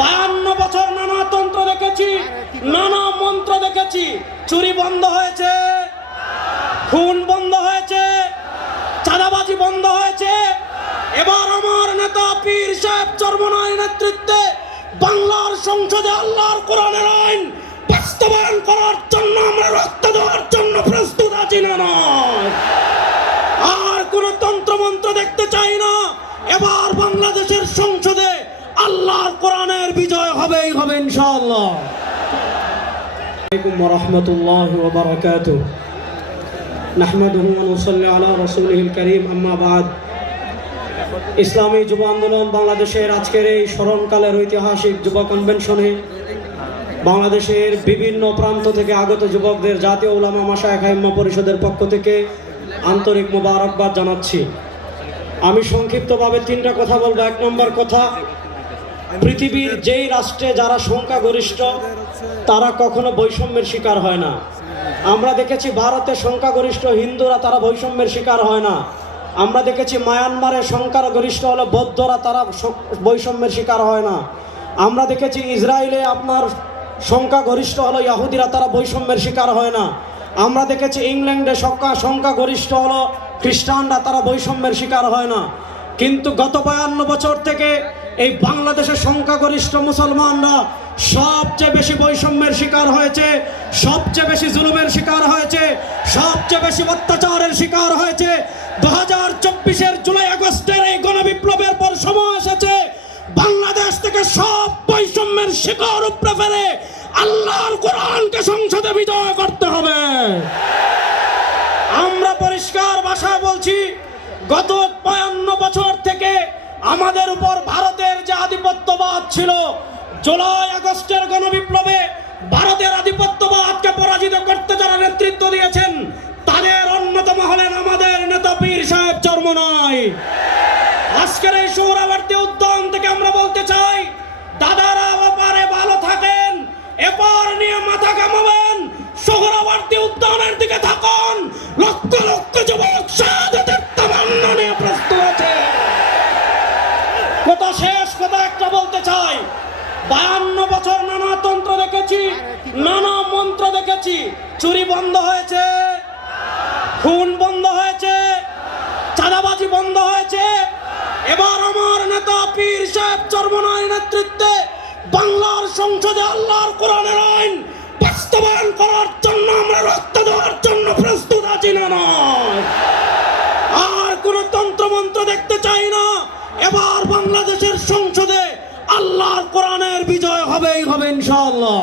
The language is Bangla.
52 বছর নানা তন্ত্র দেখেছি, নানা মন্ত্র দেখেছি। চুরি বন্ধ হয়েছে, খুন বন্ধ হয়েছে, চাঁদাবাজি বন্ধ হয়েছে। এবার আমার নেতা পীর সাহেব চরমনার নেতৃত্বে বাংলার সংসদে আল্লাহর কোরআনের আইন বাস্তবায়ন করার জন্য আমরা রক্ত দেওয়ার জন্য প্রস্তুত আছি। না নয়, আর কোন তন্ত্রমন্ত্র দেখতে চাই না। এবার বাংলাদেশের সংসদে আল্লাহর কোরআনের বিজয় হবেই হবে ইনশাআল্লাহ। আসসালামু আলাইকুম ওয়া রাহমাতুল্লাহি ওয়া বারাকাতুহু। নাহমাদুহু ওয়া নুসাল্লি আলা রাসূলিল কারীম, আম্মা বাদ। ইসলামী যুব আন্দোলন বাংলাদেশের আজকের এই স্মরণকালের ঐতিহাসিক যুব কনভেনশনে বাংলাদেশের বিভিন্ন প্রান্ত থেকে আগত যুবকদের জাতীয় উলামা মাশায়েখ আইম্মা পরিষদের পক্ষ থেকে আন্তরিক মোবারকবাদ জানাচ্ছি। আমি সংক্ষিপ্তভাবে 3টা কথা বলবো। 1 নম্বর কথা, পৃথিবীর যেই রাষ্ট্রে যারা সংখ্যাগরিষ্ঠ তারা কখনো বৈষম্যের শিকার হয় না। আমরা দেখেছি ভারতে সংখ্যাগরিষ্ঠ হিন্দুরা, তারা বৈষম্যের শিকার হয় না। আমরা দেখেছি মায়ানমারে সংখ্যাগরিষ্ঠ হলো বৌদ্ধরা, তারা বৈষম্যের শিকার হয় না। আমরা দেখেছি ইসরায়েলে আপনার সংখ্যাগরিষ্ঠ হলো ইহুদিরা, তারা বৈষম্যের শিকার হয় না। আমরা দেখেছি ইংল্যান্ডে সংখ্যাগরিষ্ঠ হলো খ্রিস্টানরা, তারা বৈষম্যের শিকার হয় না। কিন্তু গত 52 বছর থেকে এই বাংলাদেশের সংখ্যাগরিষ্ঠ মুসলমানরা সবচেয়ে বেশি বৈষম্যের শিকার হয়েছে, সবচেয়ে বেশি জুলুমের শিকার হয়েছে, সবচেয়ে বেশি অত্যাচারের শিকার হয়েছে। 2024-এর জুলাই আগস্টের এই গণবিপ্লবের পর সময় এসেছে বাংলাদেশ থেকে সব বৈষম্যের শিকার উপড়ে ফেলে আল্লাহর কোরআনকে সংসদে বিজয় করতে হবে। আমরা পরিষ্কার ভাষায় বলছি, গত 52 বছর থেকে আমাদের উপর ভারতের যে আধিপত্যবাদ ছিল, জুলাই আগস্টের গণবিপ্লবে ভারতের আধিপত্যবাদকে পরাজিত করতে যারা নেতৃত্ব দিয়েছেন তাদের অন্যতম হলেন আমাদের নেতা পীর সাহেব চরমনাই। আজকের এই সোহরাওয়ার্দী উদ্যান থেকে আমরা বলতে চাই, দাদারা ব্যাপারে ভালো থাকেন, এপার নিয়ে মাথা কামাবেন, সোহরাওয়ার্দী উদ্যানের দিকে থাকুন। লক্ষ লক্ষ যুবক শাহাদাতের তামান্না নিয়ে প্রস্তুত আছে। শেষ কথা একটা বলতে চাই, 52 বছর নানা তন্ত্র দেখেছি, নানা মন্ত্র দেখেছি। চুরি বন্ধ হয়েছে, খুন বন্ধ হয়েছে, চাঁদাবাজি বন্ধ হয়েছে। এবার আমার নেতা পীর সাহেব চরমনার নেতৃত্বে বাংলার সংসদে আল্লাহর কোরআনের আইন বাস্তবায়ন করার জন্য আমরা রক্ত দেওয়ার জন্য প্রস্তুত আছি। না নয়, আর কোন তন্ত্রমন্ত্র দেখতে চাই না। এবার বাংলাদেশের সংসদে আল্লাহর কোরআনের বিজয় হবেই হবে ইনশাআল্লাহ।